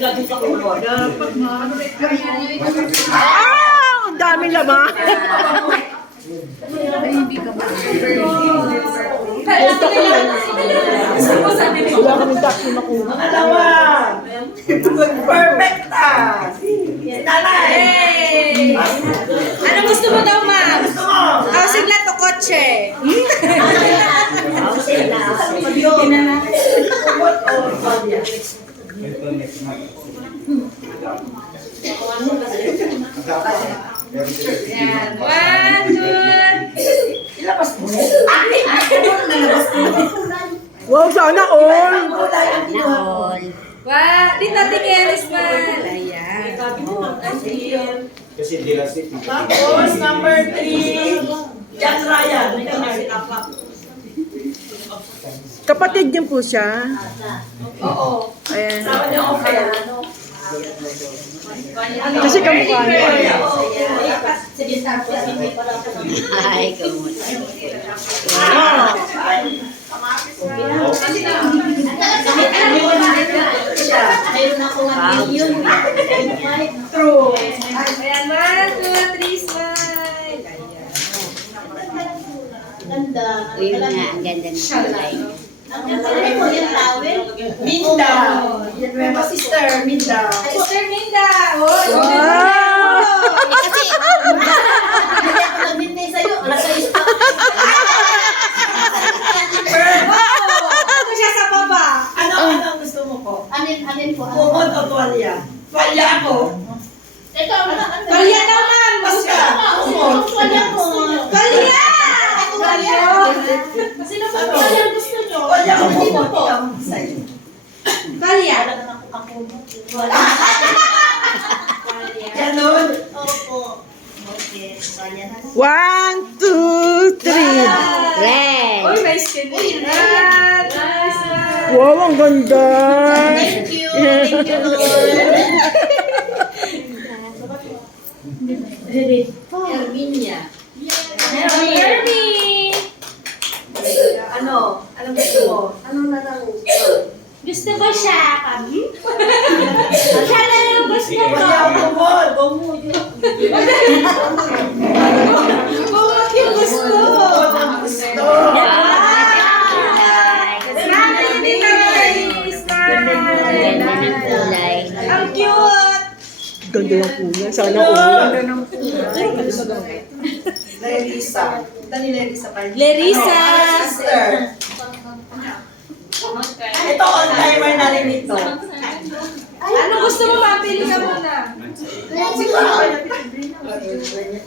Ang dami laman. Wala kami taxi makuha. Dalawa. Perfect ah. Nanay. Ano gusto mo daw, ma'am? Gusto mo? Housing lot o kotse? Yan. 1, 2. Ilabas mo. Wow, sana all. Dito, tingin, smile. Ayan. Kasi dilasit. Tapos, number 3. John Ryan. Kapatid niyo po siya. Oo. Ayan. Sabi niya okay. Kasi kamukha niya. Ay, kamusta. Mayroon ako 1 million. True. Ayan, 1, 2, 3, smile. Ayan. Uy, nga, ang ganda ng kulay. Minda. Yan mo sister, Minda. Sister Minda. Oh, Kasi, hindi ako nagbintay sa'yo. Alas 6 pa. Ito siya sa baba. Ano ang gusto mo po? Anin po. Kumot o tuwalya? Tuwalya ako. Kalya naman. Basta. Kumot. Kalya! Sino ba tuwalya gusto nyo? Tuwalya ko kumot. Sa'yo. Kalya. Ganon. One, two, three. Red. Uy, may skin. Yan. Wow, ang ganda. Thank you. Thank you, Lord. Yermi. Ano? Anong gusto mo? Gusto ko siya. Siya na yung gusto ko. Tuwalya ako kumot. Kumot yung gusto. Kumot ang gusto. Ganda ng kulay. Ang cute. Ganda ng kulay. Sana all. Lerisa. Dali Lerisa pa. Lerisa. Ano, sister. Ito, on-timer na rin ito. Ano gusto mo? Mapili ka muna.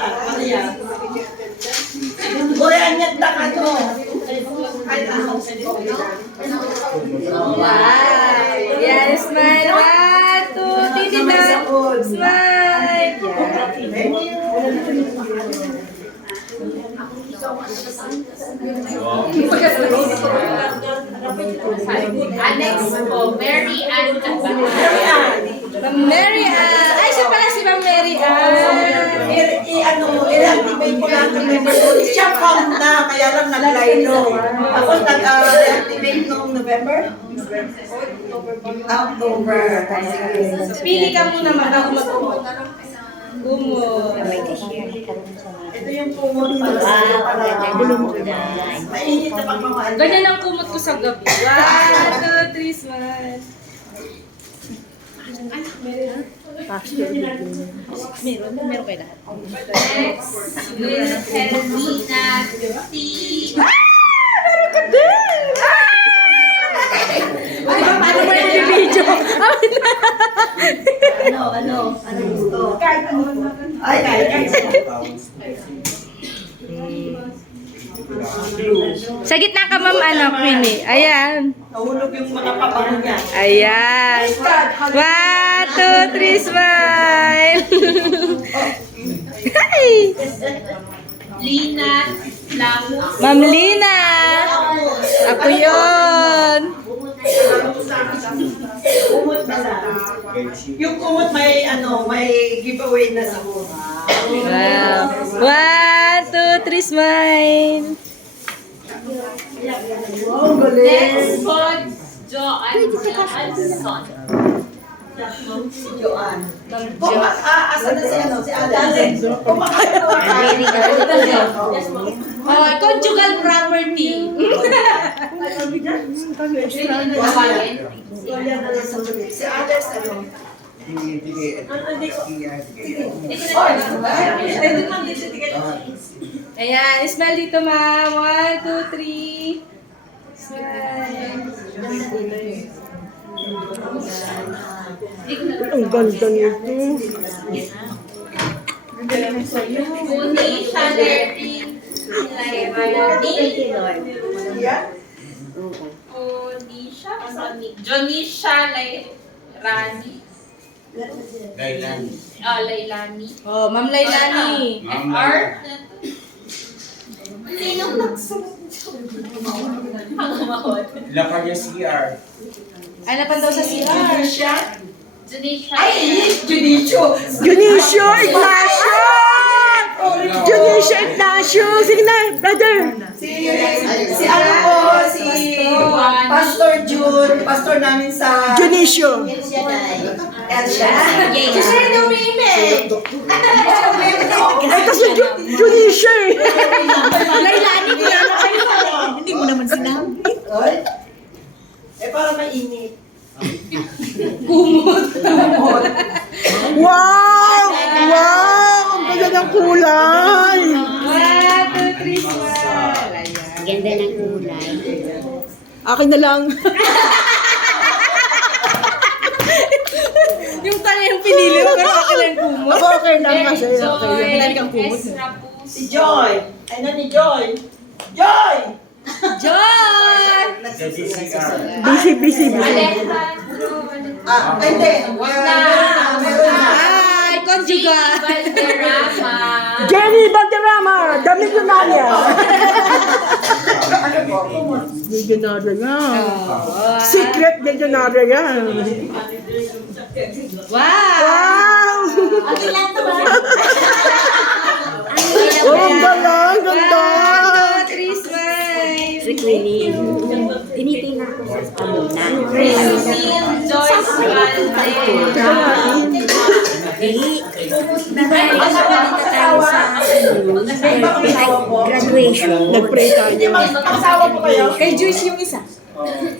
Ano yan? Boy, anyat na ka to. Ay, ano? Wow. Yan, smile. 1, 2, titita. Smile. Next po, Mary Ann Ma'am Mary Ann. Ay, siya pala si Ma'am Mary Ann. I-activate ko lang ng member ko. Siya found na, kaya lang nag-lino. Ako nag-reactivate noong November? October. Pili ka muna, ako mag-umot. Umot. Ito yung kumot para sa mainit na pagmamahal. Ganyan ang kumot ko sa gabi. 1, 2, 3, smile. Meron kayo lahat. Next, Wilhelmina T. Meron ka din! Ay, paano ba yung video? Ano gusto? Kahit ano. Ay, kahit. Sa gitna ka, Ma'am, Queenie. Ayan. Nahulog yung mga pabango niya. Ayan. 1, 2, 3, smile. Hi! Lina Lamus. Ma'am Lina. Ako yun. Kumot na lang. Yung kumot may giveaway na sa muna. Wow. 1, 2, 3, smile. Wow, galing. Next po, Joanne Alson. Si Joanne. Ma'am Kung, Jo. asan na si ano? Si Alex. Kumakain na Oh, conjugal property. Si Alex, ano? Ayan, smile dito, ma'am. 1, 2, 3. Smile. Ang ganda nito. Unisha Lertin. Unisha? Jonisha Lairani. Kailan? Lailani. Oh, Ma'am Lailani. FR? Lapan niya CR. Ay, napan daw sa CR. Jonisha. Junicio. Junicio Ignacio! Junicio Ignacio! Sige na, brother! Si ano po, si Pastor June, pastor namin sa Junicio! Elsha. Kasi rin umimik. Ay, kasi Junicio eh! Lailani, kilala kayo. Hindi mo naman sinabi. Oy. Eh, para mainit. Wow! Wow! Ang ganda ng kulay! 1, 2, 3, smile. Ayan. Ganda ng kulay. Akin na lang. Yung tala yung pinili mo, pero akin lang kumot. Ako okay lang kasi. Okay. Joy. Pinali kang kumot. Ezra po. Si Joy. Ay, na ni Joy. Joy! John! Sa CR. Busy. Alejandro. Ah, hindi. Wag na. Meron na. Ay, conjugal. Valderrama. Jenny Valderrama! Damit ko na niya! Ano po? Millionaire nga. Oh, Secret millionaire nga. wow! Wow! Okay lang to ba? Oh, ang ganda! Ang ganda! 1, 2, 3, smile. Si Queenie. Tinitingnan ko sa kanina. Christine Joyce Valdez. Nagpapalita tayo sa graduation. Nag-pray tayo. Asawa mo kayo? Kay Joyce yung isa.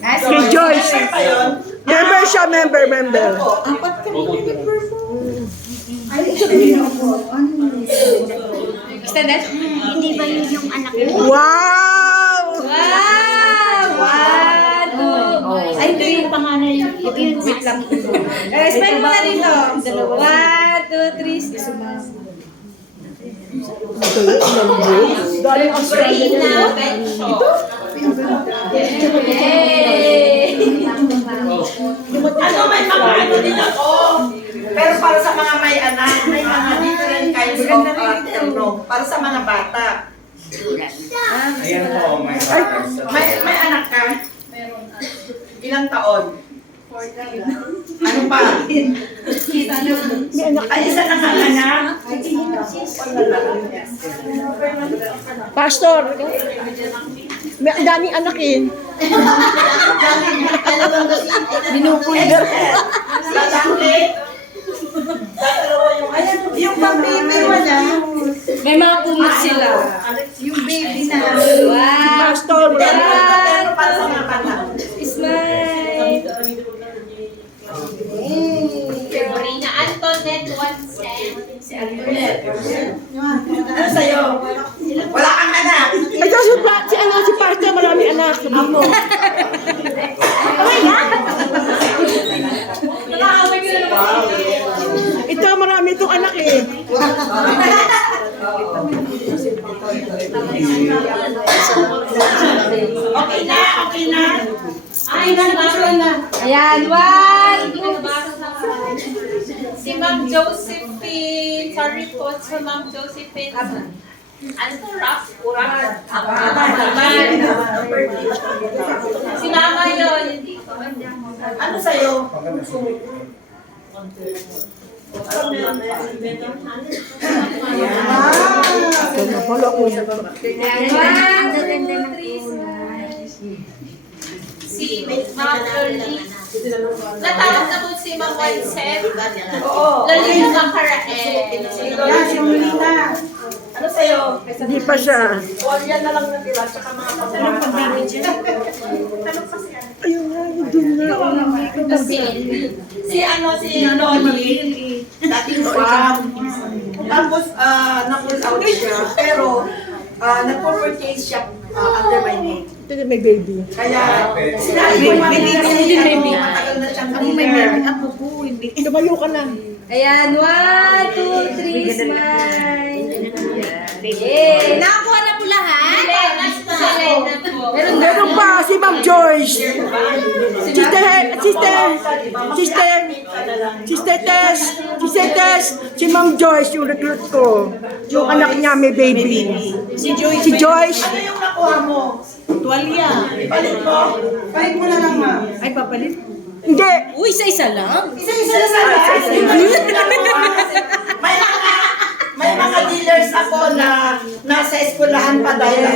Kay Joyce. Member pa yun? Member siya, member. Apat kami member po. Extended? Hindi ba yun yung anak ko? Wow! Wow! 1, 2. Ay, Ito yung pangalan. Ito yung wait lang. Spell mo na dito. 1, 2, 3. Galing Australia Rina niya. Bencho. Yay! Ano, may mga ano din ako. Pero para sa mga may anak, may mga different kinds of terno. Para sa mga bata. Ayan po, may bata sa... May anak ka? Ilang taon? Ano pa? Ay, isa na nga anak? Pastor, may ang daming anak eh. Binukulit. Lalaki. Dalawa yung ayan. Yung pang-baby mo na. May mga kumot sila. Yung baby na. Wow! Pastor, Pero para sa mga bata. Smile! Rina Antoinette Wansen. Ano sa'yo? Wala kang anak. ay, si Pastor, marami anak. Sabi mo. Nakaaway ko na naman. Ito, marami itong anak eh. Okay na, okay na. Ay, nabasa na. Ayan, 1, Hindi ko nabasa. Si Ma'am Josephine. Sorry po sa Ma'am Josephine. Ano to? Rap? Urap? Si Mama yun. Hindi ko. Ano sa'yo? Wala ko. Ayan, 1, 2, 3, smile. Si Ma'am Lorraine Natawag na po si Ma'am Winsett. Oo. Lalina Macarae. Yan, si Molina. Ano sa'yo? Hindi pa siya. O, yan na lang natira, tsaka mga pagkakas. Ayun nga, doon na. Si Loli, dating swam. Tapos, na-pull out siya. Pero, nagpo-purchase siya under my name. Ito na may baby. Kaya, sinabi ko matagal na siyang cleaner. Lumayo ka na. Ayan, 1, 2, 3, smile. Yay! Nakakuha na po lahat? Selena po. Meron pa, si Ma'am Joyce. Sister Tess, si Ma'am Joyce, yung recruit ko. Yung anak niya may baby. Si Joyce. Ano yung nakuha mo? Tuwalya. Ipalit mo? Palit mo na lang, ma'am. Ay, papalit. Hindi. Uy, isa-isa lang. Isa-isa na sana. May mga dealers ako na nasa eskwelahan pa dahil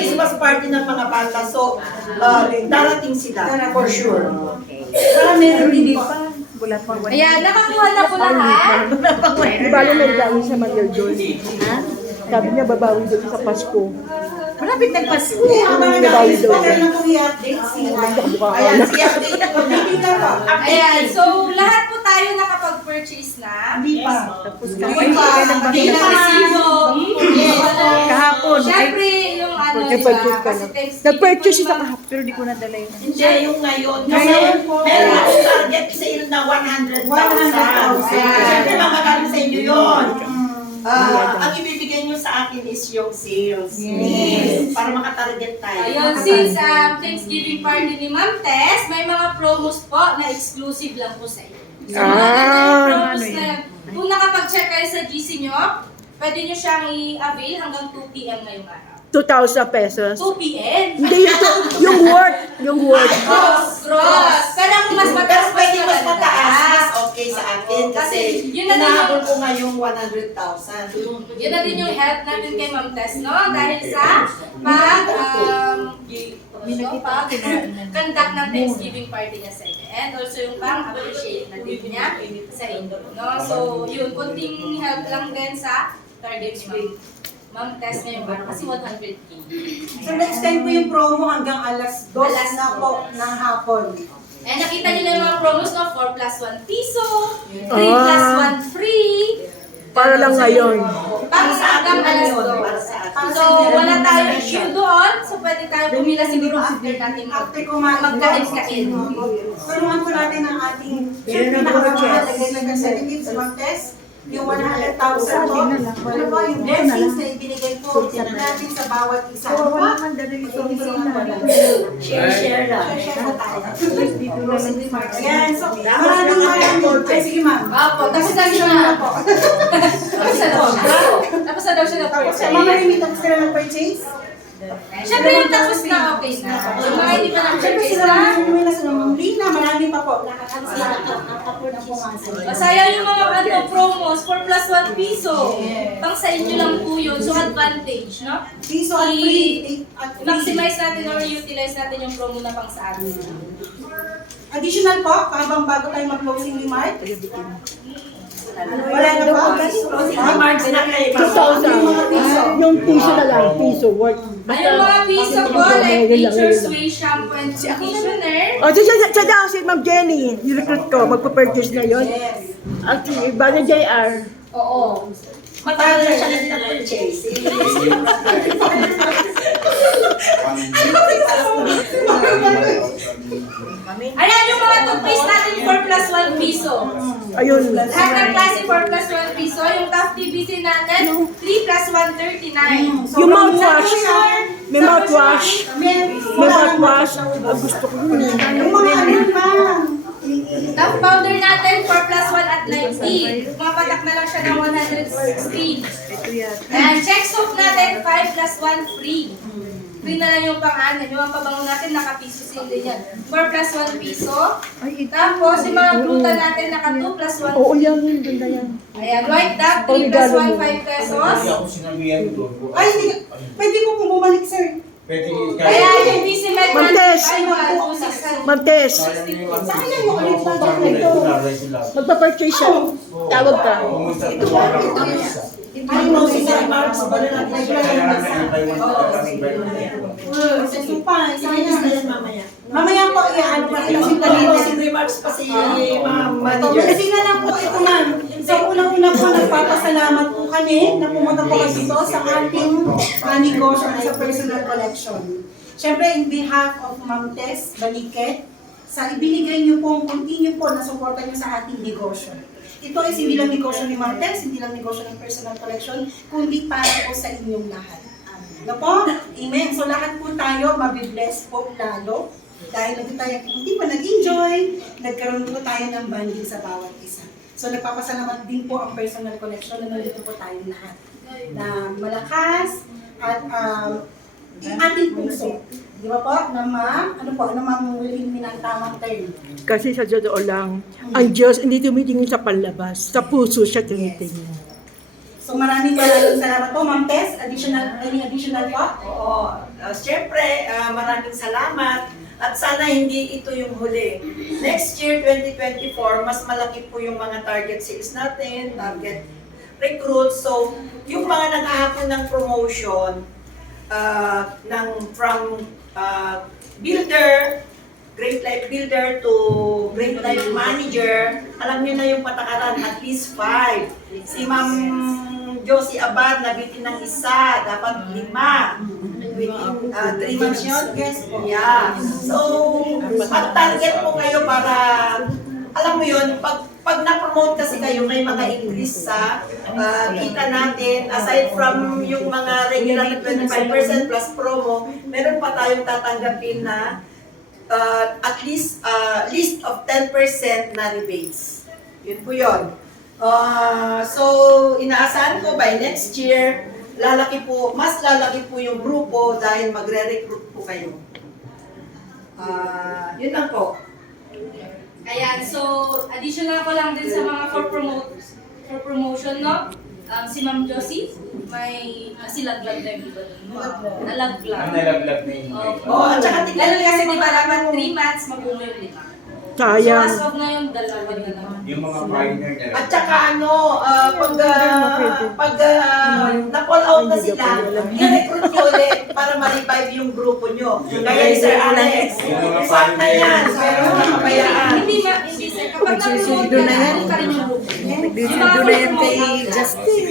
Christmas party ng mga bata. So, darating sila, for sure. Para meron din pa. Ayan, nakakuha na po lahat? Di ba may galing sa Mother Joyce? Sabi niya babawi doon sa Pasko. Malapit ng Pasko. Babawi doon. Ayan, i-update ako na. Ayan, so lahat po tayo nakapag-purchase na. Hindi pa. Hindi na resibo. Kahapon. Siyempre, yung ano Nag-purchase ka kasi na. Thanksgiving Nag-purchase po, siya kahapon. Pero di ko nadala yun. Hindi, yung ngayon. Kasi meron akong target sale na 100,000. Siyempre, magagaling sa inyo yun. Ang ibibigay nyo sa akin is yung sales. Yes. Para makatarget tayo. Ayun, since Thanksgiving party ni Ma'am Tess, may mga promos po na exclusive lang po sa inyo. So, mga promos na yan. Kung nakapag-check kayo sa GC nyo, pwede nyo siyang i-avail hanggang 2 p.m. ngayong araw. 2,000 pesos. 2 p.m.? Hindi, yung worth. Gross. Pero kung mas Pero mataas, pwede mas mataas, mas okay sa akin. Kasi Yun na din hinahabol yung- ko ngayong 100,000. Yun na din yung help natin kay Ma'am Tess, no? Dahil sa conduct ng Thanksgiving party niya sa inyo. And also yung pang-appreciate na din niya sa inyo, no? So, yun, kunting help lang din sa target ni Ma'am Tess ngayong araw kasi 100K. So next time po yung promo hanggang alas 2 na po ng hapon. And nakita niyo na yung mga promos, no? 4 plus 1 piso, 3 plus 1 free. Para lang ngayon. Para sa hanggang alas 2. So, wala tayong issue doon. So, pwede tayo pumila siguro after natin After kumain magkain-kain. tulungan po natin ang ating pinakamahal na ganyan representative sa Martes. Yung 100,000 po. Ano po, yung blessings na ibinigay po natin sa bawat isa. Ano po? Share lang. Share po tayo. Yan. So, maraming. Ay, sige ma'am. Opo, tapos na siya na. Tapos na daw siya. Tapos na daw siya na Tapos, Mama Remy, tapos ka na ng-purchase? Siyempre yung tapos na okay na. Yung mga hindi pa Siyempre na-purchase sila na. lang yung nila, sila Ma'am Lina, marami pa po. Masaya yung mga promos, 4 plus 1 piso. Pang sa inyo lang po yun. So advantage, no? Piso at free. Maximize natin or utilize natin yung promo na pang sa atin. Additional po, habang bago tayo mag-closing remark. Wala na po. Closing remarks na kayo. 2,000. Yung piso na lang, piso worth. Ayun mga piso ko, like Nature's Way shampoo and conditioner. O, sa daw si Ma'am Jenny, yung recruit ko, magpa-purchase na yun. At iba na JR. Oo. Matagal na siya na purchase. Ayan yung mga toothpaste natin 4 plus 1 piso. Ayun. Lahat ng klase 4 plus 1 piso. Yung Tough TBC natin, 3 plus 139. Yung mouthwash. May mouthwash. May mouthwash. Gusto ko yun. Yung mga ano pa. Tough powder natin, 4 plus 1 at 90. Mapatak na lang siya ng 116. Ayan, check soap natin, 5 plus 1 free. Free na lang yung pang-anin. Yung mga pabango natin, naka-piso sale din yan. 4 plus 1 piso. Tapos, yung mga gluta natin, naka 2 plus 1 Oo, free. yan. Ganda yan. Ayan, white dot, 3 plus 1, 5 pesos. Ay, hindi. Pwede po pong bumalik, sir. Pwede Kaya yung Visimed Ma'am Tess. Ma'am Tess, Sayang yung ulit pa dyan ito. magpa-purchase siya. Tawag ka. Ay, no, si Sir Marks, wala na tayo. Ito pa, sayang. Mamaya. Mamaya po, ano pa ito si Ito, Talita. si remarks pa si Ma'am Manager. Kasi nga lang po ito ma'am. So unang-una po nagpapasalamat po kami na pumunta po kayo dito sa ating negosyo sa personal collection. Siyempre in behalf of Ma'am Tess Baliket, sa ibinigay niyo pong continue po na suporta niyo sa ating negosyo. Ito ay hindi lang negosyo ni Ma'am Tess, hindi lang negosyo ng personal collection, kundi para po sa inyong lahat. Ano po? Amen. So lahat po tayo mabibless po lalo dahil nandito tayo hindi pa nag-enjoy, nagkaroon po tayo ng bonding sa bawat isa. So nagpapasalamat din po ang personal collection na nandito po tayo lahat na malakas at ating puso. Di ba po? Na ma'am, ano po, na ma'am willing ng tamang term. Kasi sa totoo lang, ang Diyos hindi tumitingin sa panlabas, sa puso siya tumitingin. So maraming salamat po, Ma'am Tess. Any additional po? Oo. Siyempre, maraming salamat. At sana hindi ito yung huli. Next year, 2024, mas malaki po yung mga target sales natin, target recruits. So, yung mga naghahapon ng promotion, from builder, Great Life Builder to Great Life Manager, alam niyo na yung patakaran, at least 5. Si Ma'am Josie Abad, nabitin ng isa, dapat 5. Within 3 months yun? Yes po. Yeah. So, mag-target po kayo para, alam mo yun, pag na-promote kasi kayo, may mga increase sa kita natin. Aside from yung mga regular na 25% plus promo, meron pa tayong tatanggapin na at least list of 10% na rebates. Yun po yun. So, inaasahan ko by next year, mas lalaki po yung grupo dahil magre-recruit po kayo. Yun lang po. Ayan, so additional ko lang din sa mga for promotion, no? Si Ma'am Josie, may nasilaglag na yung iba doon. Nalaglag. Ang nalaglag na yung At saka Lalo kasi di ba dapat 3 months mabumo yung 5. So Sayang. as of ngayon, 2 na naman. yung mga pioneer nila. At saka pag na-call out na sila, i-recruit nyo ulit para ma-revive yung grupo nyo. Kaya ni Sir Alex, isang na yan, pero nakabayaan. Hindi sir, kapag na-promote ka na, ka rin yung grupo. Nagdisundo na yan kay Justin.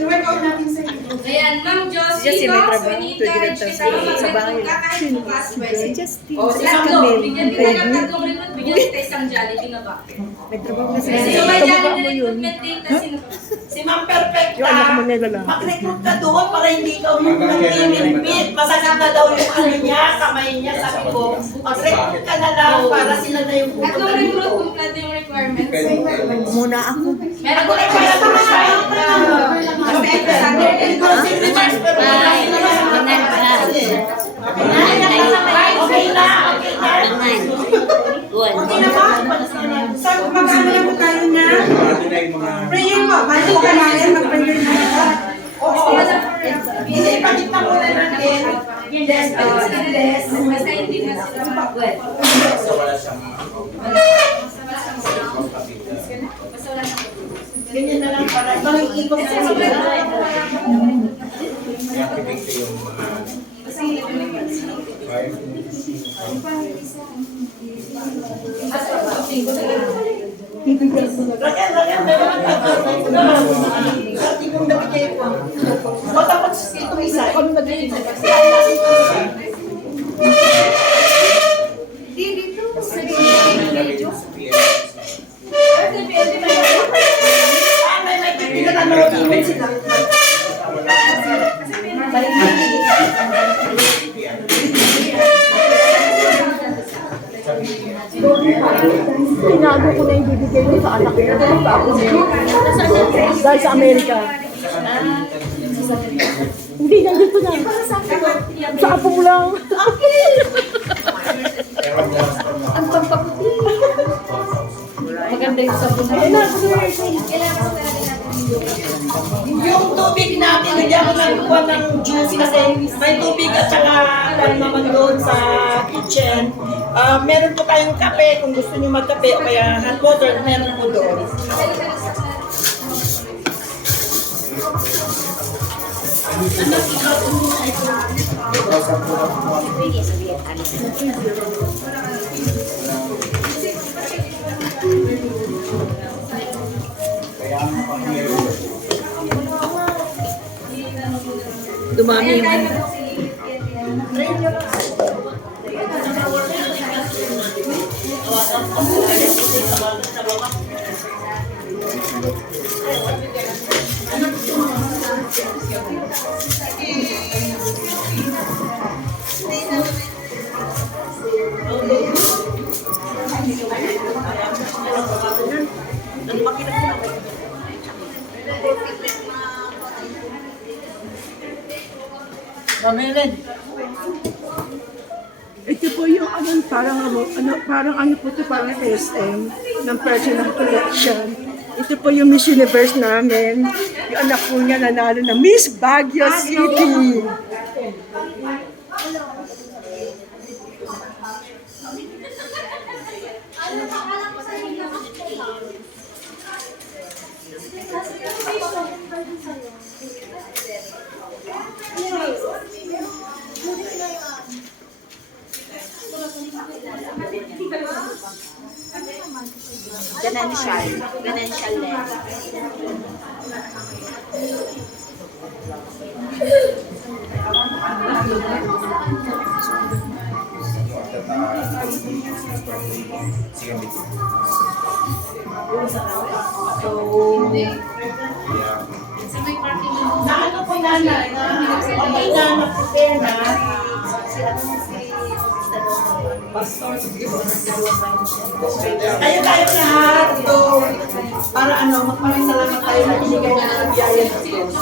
I-work out natin sa inyo. Ayan, Ma'am Josie, no? So, ini-encourage kita na mag-recruit ka kahit bukas pwede. O, si Ma'am Tatlo, Lo. bigyan kita ng tatlong recruit, bigyan kita isang Jollibee na ba? So, may Jollibee recruitment din kasi Si Ma'am Perfecta, Yung anak mo nila lang. mag-recruit ka doon para hindi ikaw yung nag-repeat. Masakit na daw yung ano niya, kamay niya. Sabi ko, mag-recruit ka na lang para sila na yung tatlong pupunta recruit, dito. kompleto yung requirements. Muna ako. Meron Ako ko na kaya ito na siya. Saturday. Si Remarks, pero wala sila na okay na. Okay na ba? So mag-ano na po tayo na prayer po. Balik po kanayan, mag-prayer na po. Oo. Hindi, ipakit na muna natin. Yes, yes. Basta hindi na sila mag-well. So wala siyang Basta wala na. Ganyan na lang para ikot na i-activate yung mga Rakan, Dati kong nabigay ko. Matapos itong isa, kami may pinatanood email sila. Tinago ko na yung bibigay ko sa anak ko. Sa ako niya. Dahil sa Amerika. Hindi, nandito na. Sa apo mo lang. Maganda yung sabon. Ayun na, Kailangan ko talaga natin. Yung tubig natin, hindi ako nagkuha ng juice kasi may tubig at saka pan naman doon sa kitchen. Meron po tayong kape kung gusto niyo magkape o kaya hot water, meron po doon. Dumami yung ano. Ito po yung parang ano po ito, parang SM ng personal collection. Ito po yung Miss Universe namin. Yung anak po niya nanalo ng Miss Baguio City. Ganential lens. Na ano po nanay, na prepare na. Tayo lahat ito para magmaraming salamat tayo na binigay na ng biyaya ng Diyos.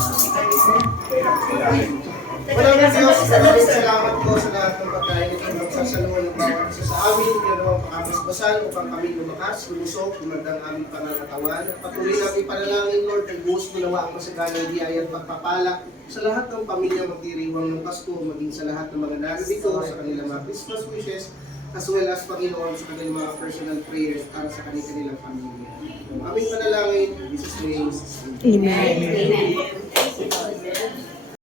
Maraming salamat po sa lahat ng pagkain at magsasaluhan ng bawat isa sa amin, ginawang pakapasbasan upang kami lumakas, lumusok, gumandang aming pangangatawan. At patuloy namin panalangin, Lord, ang buhos mo nawa ang masaganang biyaya at pagpapala sa lahat ng pamilya magdiriwang ng Pasko, maging sa lahat ng mga narito, sa kanilang mga Christmas wishes, as well as Panginoon sa kanilang mga personal prayers para sa kanilang pamilya. Aming panalangin, in Jesus' name, Amen. Amen.